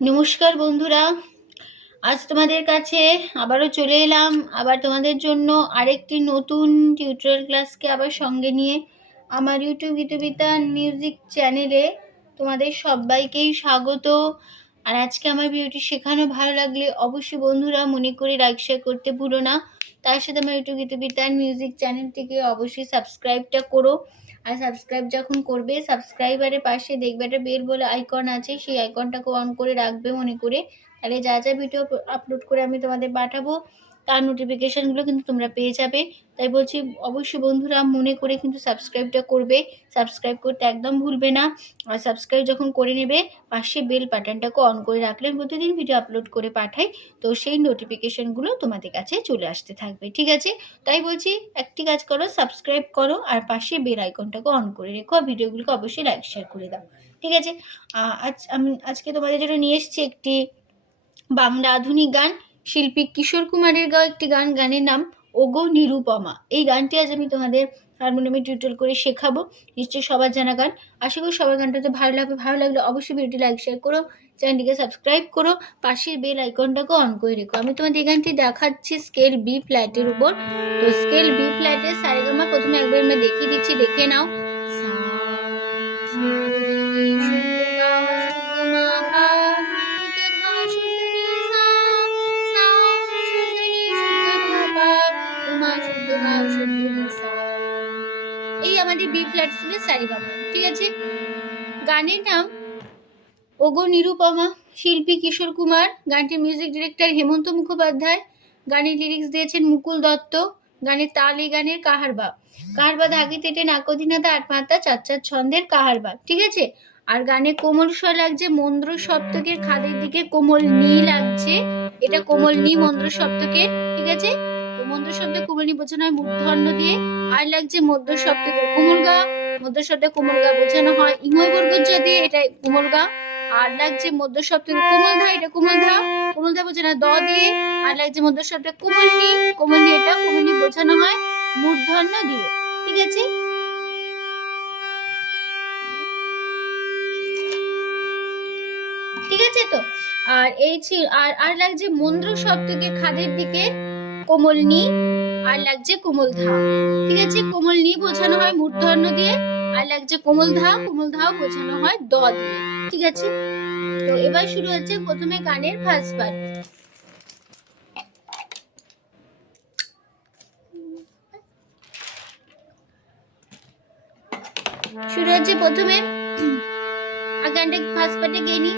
নমস্কার বন্ধুরা। আজ তোমাদের কাছে আবারও চলে এলাম। আবার তোমাদের জন্য আরেকটি নতুন টিউটোরিয়াল ক্লাসকে আবার সঙ্গে নিয়ে আমার ইউটিউব গীতবিতা মিউজিক চ্যানেলে তোমাদের সবাইকেই স্বাগত। আর আজকে আমার ভিডিওটি শেখানো ভালো লাগলে অবশ্যই বন্ধুরা মনে করে লাইক শেয়ার করতে ভুলো না। তার সাথে আমার ইউটিউব গীতবিতান মিউজিক চ্যানেলটিকে অবশ্যই সাবস্ক্রাইবটা করো। আর সাবস্ক্রাইব যখন করবে সাবস্ক্রাইবারের পাশে দেখবে একটা বেল বলে আইকন আছে, সেই আইকনটাকে অন করে রাখবে মনে করে। তাহলে যা যা ভিডিও আপলোড করে আমি তোমাদের পাঠাবো। তার নোটিফিকেশানগুলো কিন্তু তোমরা পেয়ে যাবে। তাই বলছি, অবশ্যই বন্ধুরা মনে করে কিন্তু সাবস্ক্রাইবটা করবে। সাবস্ক্রাইব করতে একদম ভুলবে না। আর সাবস্ক্রাইব যখন করে নেবে, পাশে বেল বাটনটাকে অন করে রাখলে প্রতিদিন ভিডিও আপলোড করে পাঠাই। তো সেই নোটিফিকেশানগুলো তোমাদের কাছে চলে আসতে থাকবে, ঠিক আছে? তাই বলছি, একটি কাজ করো সাবস্ক্রাইব করো, আর পাশে বেল আইকনটাকে অন করে রেখো। ভিডিওগুলোকে অবশ্যই লাইক শেয়ার করে দাও, ঠিক আছে? আজ আমি, আজকে তোমাদের জন্য নিয়ে এসেছি একটি বাংলা আধুনিক গান। শিল্পী কিশোর কুমারের গাওয়া একটি গান, গানের নাম ওগো নিরুপমা। এই গানটি আজ আমি তোমাদের হারমোনিয়ামে টিউটোরিয়াল করে শেখাবো। নিশ্চয়ই সবার জানা গান। আশা করি সবার গানটাতে ভালো লাগবে। ভালো লাগলে অবশ্যই ভিডিওটি লাইক, শেয়ার করো, চ্যানেলটিকে সাবস্ক্রাইব করো, পাশের বেল আইকনটাকে অন করে রেখো। আমি তোমাদের এই গানটি দেখাচ্ছি স্কেল বি ফ্ল্যাটের উপর। তো স্কেল বি ফ্ল্যাটের সারেগামা প্রথমে একবার আমরা দেখিয়ে দিচ্ছি, দেখে নাও। এই বি ফ্ল্যাট ছিল সারেগামা ঠিক আছে? গানের নাম ওগো নিরুপমা, শিল্পী কিশোর কুমার, গানটির মিউজিক ডিরেক্টর হেমন্ত মুখোপাধ্যায়, গানের লিরিক্স দিয়েছেন মুকুল দত্ত, গানের তাল এই গানের কাহারবা কাহারবা ধাগি তেটে নাকদিনাথা আট মাত্রা চার চার ছন্দের কাহারবা ঠিক আছে? আর গানে কোমল স্বর লাগছে, মন্দ্র সপ্তকের খাদের দিকে কোমল নি লাগছে, এটা কোমল নি, মন্দ্র সপ্তকের। ঠিক আছে? তো শব্দে কোমল নি বোঝানো হয় মূর্ধন্য দিয়ে। আর লাগছে মধ্য সপ্তকের কোমল গা মধ্য শব্দে কোমল গা বোঝানো হয় ইময় বর্গজ দিয়ে এটা কোমল গা আর লাগছে মধ্য সপ্তকে কোমলধা, এটা কোমল ধা বোঝানো দ দিয়ে। আর লাগছে মধ্য শব্দে কোমল নি এটা কোমলনি বোঝানো হয় মূর্ধন্য দিয়ে। ঠিক আছে? ঠিক আছে তো? আর এই ছিল আর আর লাগছে মন্দ্র সপ্তকে খাদের দিকে কোমল নি আর লাগছে কোমল ধা। ঠিক আছে? কোমল নি বোঝানো হয় মূর্ধন্য দিয়ে আর লাগছে কোমল ধা কোমল ধাও বোঝানো হয় দ দিয়ে। ঠিক আছে? তো এবার শুরু হচ্ছে প্রথমে গানের ফার্স্ট পার্ট শুরু হচ্ছে প্রথমে। গানটা ফার্স্ট পার্টে গেয়ে নিই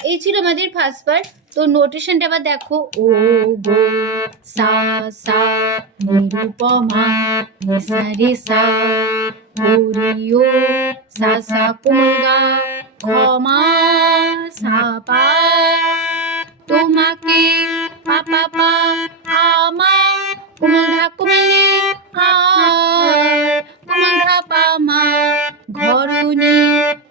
এই ছিল আমাদের ফার্স্ট পার্ট তো নোটেশনটা আবার দেখো। ও গো, সা সা, নিরুপমা নিসা রে সা ওরিও সা সা কোমলগা ক্ষমা, সা, পা, তোমাকে, পা পা পা, আমা কোমলধা কোমলে আর কোমলধা পা, মা, ঘরণী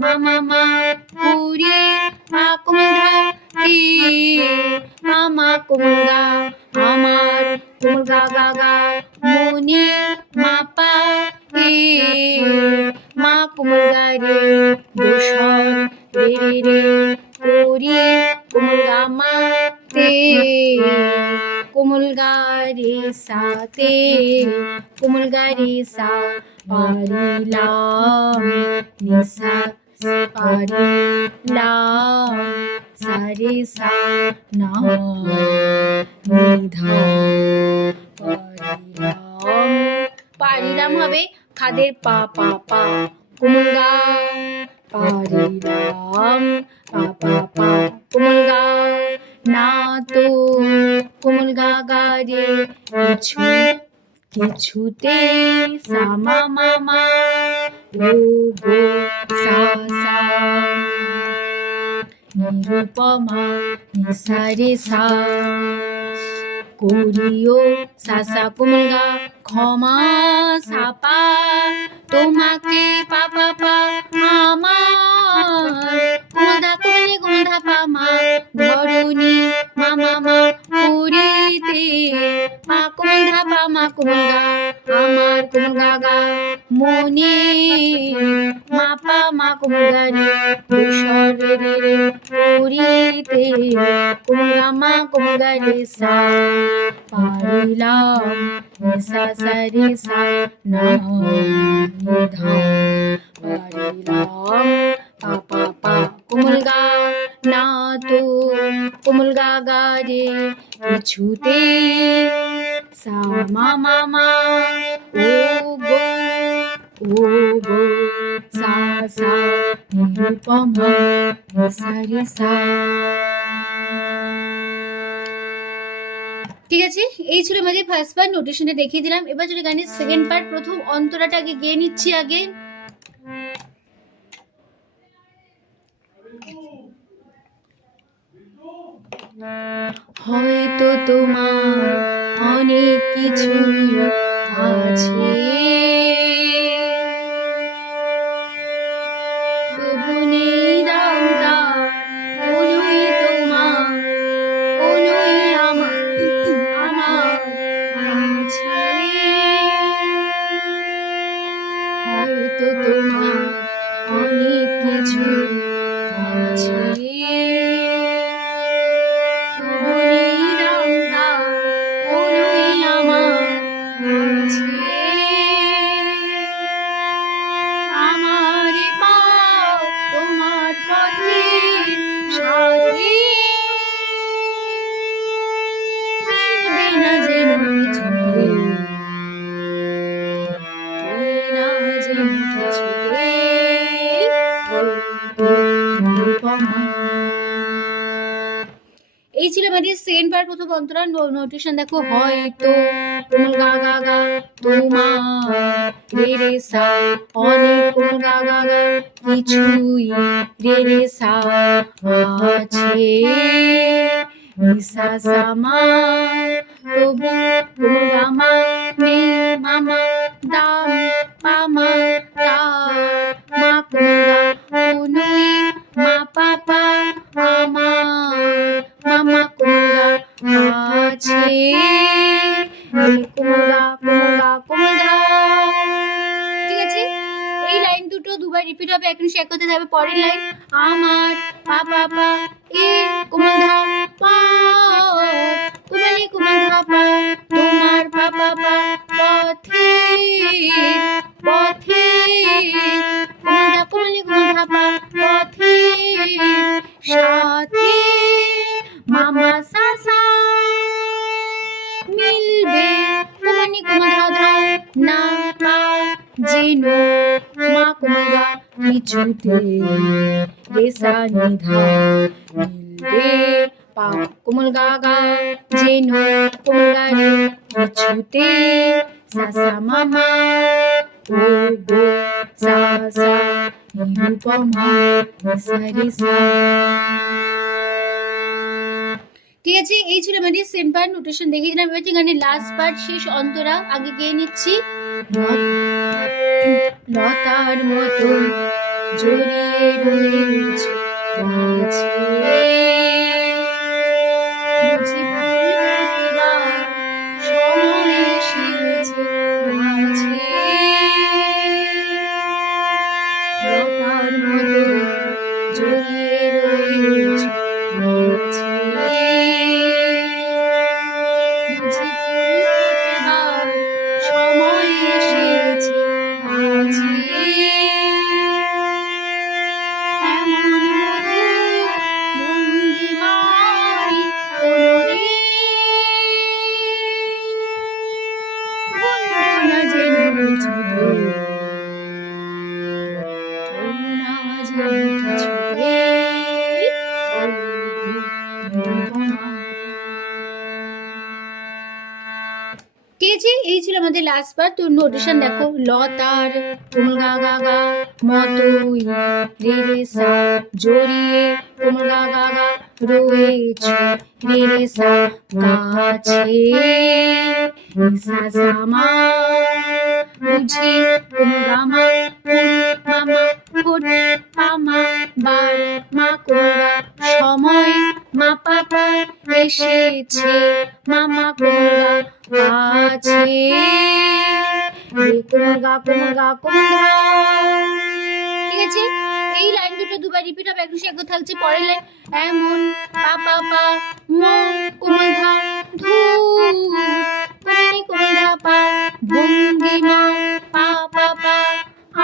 মা কোমলগা রে সাতে কোমলগা রে সা পারিলাম নিসা পারিলাম সা রে সা না নিধা হবে খাদের পা পা পা কোমল গা পারিরাম পা পা কিছুতে সা মা মা মা গো গো সা সা। নিরুপমা নিসা রে সা। করিও সাসা কুমলগা ক্ষমা সাপা। তোমাকে পাপা পা আমার। কুমলদা কুমলি কুমধা পামা ধরুনি মামা মা পুরীতে মা কুমধা পামা কুমলগা আমার কুমলগা গা। মনে মা পা মা কুমলগা রে ধূসর রে রে রে পুরীতে কুমলগা মা কুমলগা রে সা। পারিলাম সা রে সা না নিধা পারিলাম পা পা কোমল গা না তো কোমল গা রে কিছুতে সা মা ও গো ও গো সা সা নিরুপমা নিসা রে, সা। ঠিক আছে, এই ছিল আমাদের ফার্স্ট পার্ট নোটেশনে দেখিয়ে দিলাম। এবার যদি গানের সেকেন্ড পার্ট প্রথম অন্তরাটা আগে গেয়ে নিচ্ছি আগে। হয়তো তোমার অনেক কিছু আছে। এই ছিল আমাদের সেকেন্ড পার্ট প্রথম অন্তরা। নোটেশন দেখো, হয়তো কোমল গা গা গা তোমার রে সা, অনেক কোমল গা গা গা, কিছুই রে রে সা, আছে। নিসা সা মা তবু কোমল গা মা, মে মামা দুটো দুবার রিপিট হবে, এখন এক করতে যাবে পরের লাইন আমার পা পা পা, এ কোমলধা পা, কোমলি কোমলধা পা, তোমার পা পা পা, পথে পথে কোমলধা কোমলি কোমলধা পা, পথে, সাথে মামা, সাসা মিলবে। কুমানি কুমাধা না, পা, যেন মা কুমারা কিছুতে রেসা নিধা মিলবে পা কোমল গা গা যেন কোমলা রে কিছুতে সাসা মামা ও গো সা সা নিরুপমা রেসা রেসা ঠিক আছে? এই ছিল আমাদের সেম পার্ট নোটেশন দেখিয়ে দিলাম এবার গানে লাস্ট পার্ট শেষ অন্তরা। আগে গিয়ে নিচ্ছি। লতার মতো জড়িয়ে রয়েছে ঠিক আছে এই ছিল আমাদের লাস্ট বার তো নোটেশন দেখো, ল, তার, কোমল গা গা গা, ম রে রে, সা জড়িয়ে কোমল গা গা গা রয়েছ রে রে, সা গাছে রে সা সা মা বুঝি কোমল গা মা ফুল মামা ফুট মামা বার মা কোমল সময় মা পাপা এসেছে মামা কোমল আছে রে কোমল গা কোমল গা কোমল গা। ঠিক আছে এই লাইন দুটো দুবার রিপিট হবে একটু শেখো থাকছে, পরের লাইন, এমন, পা পা পা, ম, কোমল ধা, ধু, কোমলি কোমল ধা, পা ভঙ্গিমা পা পা পা,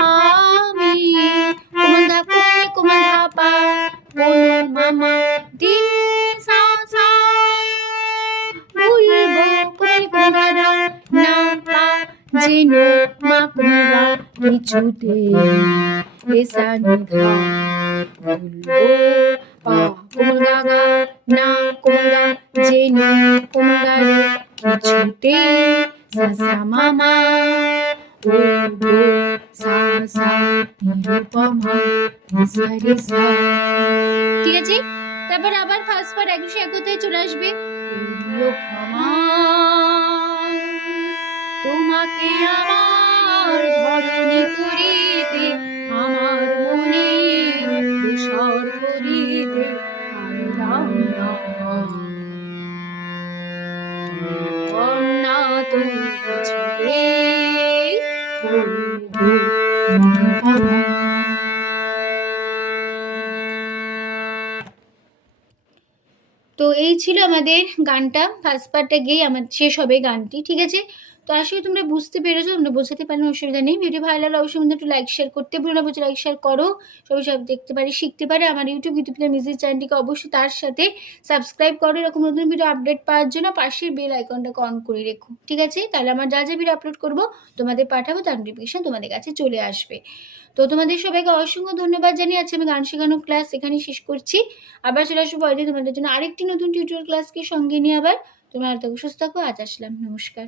আমি, কোমল ধা, কোমলি কোমল ধা, পা কোন মামা, দিন সা সা ভুলবো কোমলি কোমল ধা, না পা যেন মা কোমল রেসা নিধা ভুলবো পা কোমল না কোমল গা যেন কোমল গা রে কিছুতে সা সা সা নিরুপমা রেসা ঠিক আছে? তারপর আবার ফার্স্ট পার্ট একশো একতায় চলে আসবে। ক্ষমা, তোমাকে আমার ধরণী করিতে তো এই ছিল আমাদের গানটা। ফার্স্ট পার্টটা গিয়ে আমার শেষ হবে গানটি ঠিক আছে? তো আসলে তোমরা বুঝতে পেরেছ, তোমরা বোঝাতে পারলে অসুবিধা নেই। ভিডিও ভালো লাগলে অবশ্যই একটু লাইক শেয়ার করতে ভুলো না, বলছে লাইক শেয়ার করো। সবাই সব দেখতে পারে, শিখতে পারে। আমার ইউটিউব ইউটিউব মিউজিক চ্যানেলটিকে অবশ্যই তার সাথে সাবস্ক্রাইব করো। এরকম নতুন ভিডিও আপডেট পাওয়ার জন্য পাশের বেল আইকনটাকে অন করে রেখো, ঠিক আছে? তাহলে আমার যা যা ভিডিও আপলোড করব, তোমাদের পাঠাবো, তার নোটিফিকেশন তোমাদের কাছে চলে আসবে। তো তোমাদের সবাইকে অসংখ্য ধন্যবাদ জানিয়ে আজকে আমি গান শেখানোর ক্লাস এখানেই শেষ করছি। আবার চলে আসব দিন তোমাদের জন্য আরেকটি নতুন টিউটোরিয়াল ক্লাসকে সঙ্গে নিয়ে আবার। তোমরা আর সুস্থ থাকো। আজ আসলাম। নমস্কার।